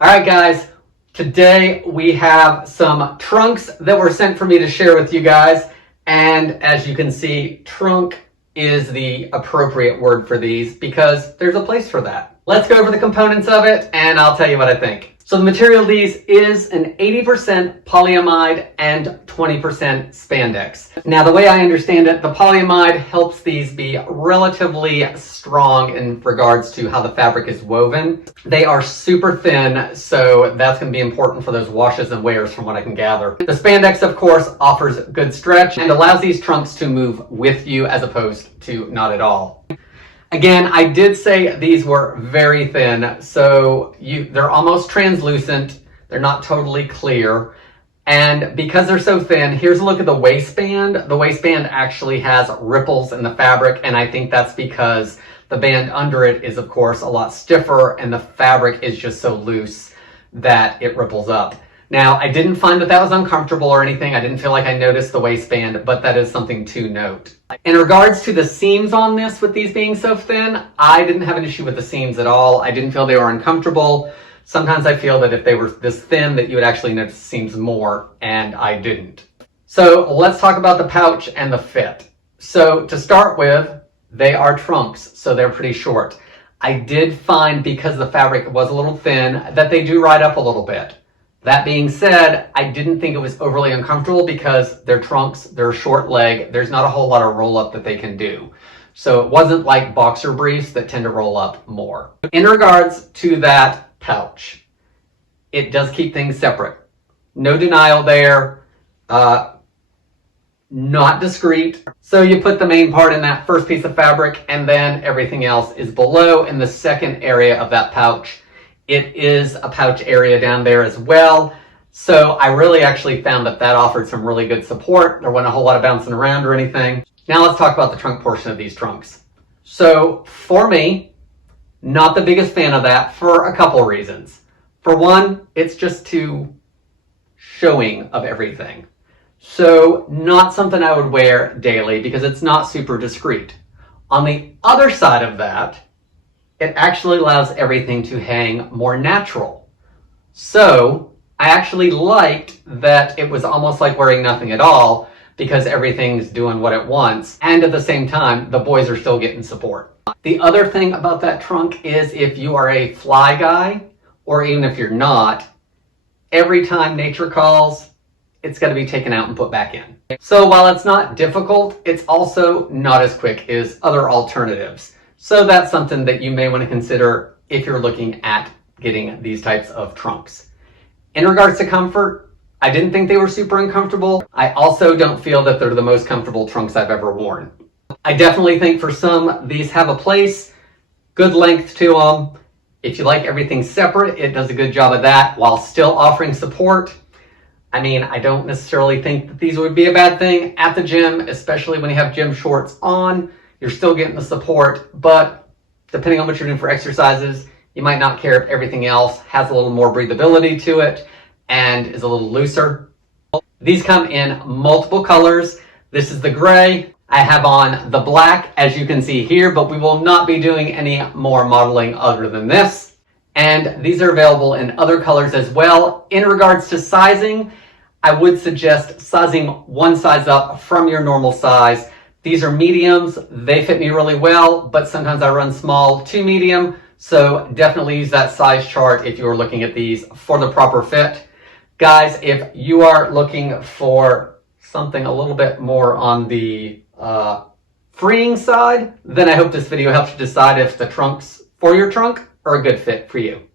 All right, guys, today we have some trunks that were sent for me to share with you guys. And as you can see, trunk is the appropriate word for these because there's a place for that. Let's go over the components of it and I'll tell you what I think. So the material of these is an 80% polyamide and 20% spandex. Now, the way I understand it, the polyamide helps these be relatively strong in regards to how the fabric is woven. They are super thin, so that's going to be important for those washes and wears from what I can gather. The spandex, of course, offers good stretch and allows these trunks to move with you as opposed to not at all. Again, I did say these were very thin, so they're almost translucent. They're not totally clear. And because they're so thin, here's a look at the waistband. The waistband actually has ripples in the fabric, and I think that's because the band under it is, of course, a lot stiffer, and the fabric is just so loose that it ripples up. Now, I didn't find that was uncomfortable or anything. I didn't feel like I noticed the waistband, but that is something to note. In regards to the seams on this, with these being so thin, I didn't have an issue with the seams at all. I didn't feel they were uncomfortable. Sometimes I feel that if they were this thin that you would actually notice the seams more, and I didn't. So let's talk about the pouch and the fit. So to start with, they are trunks, so they're pretty short. I did find, because the fabric was a little thin, that they do ride up a little bit. That being said, I didn't think it was overly uncomfortable because they're trunks, they're short leg, there's not a whole lot of roll up that they can do. So it wasn't like boxer briefs that tend to roll up more. In regards to that pouch, it does keep things separate. No denial there, not discreet. So you put the main part in that first piece of fabric and then everything else is below in the second area of that pouch. It is a pouch area down there as well. So I really actually found that offered some really good support. There wasn't a whole lot of bouncing around or anything. Now let's talk about the trunk portion of these trunks. So for me, not the biggest fan of that for a couple reasons. For one, it's just too showing of everything. So not something I would wear daily because it's not super discreet. On the other side of that, it actually allows everything to hang more natural. So I actually liked that it was almost like wearing nothing at all because everything's doing what it wants. And at the same time, the boys are still getting support. The other thing about that trunk is if you are a fly guy, or even if you're not, every time nature calls, it's got to be taken out and put back in. So while it's not difficult, it's also not as quick as other alternatives. So that's something that you may want to consider if you're looking at getting these types of trunks. In regards to comfort, I didn't think they were super uncomfortable. I also don't feel that they're the most comfortable trunks I've ever worn. I definitely think for some, these have a place, good length to them. If you like everything separate, it does a good job of that while still offering support. I mean, I don't necessarily think that these would be a bad thing at the gym, especially when you have gym shorts on. You're still getting the support, but depending on what you're doing for exercises, you might not care if everything else has a little more breathability to it and is a little looser. These come in multiple colors. This is the gray. I have on the black, as you can see here, but we will not be doing any more modeling other than this. And these are available in other colors as well. In regards to sizing, I would suggest sizing one size up from your normal size. These are mediums. They fit me really well, but sometimes I run small to medium. So definitely use that size chart if you're looking at these for the proper fit. Guys, if you are looking for something a little bit more on the freeing side, then I hope this video helps you decide if the trunks for your trunk are a good fit for you.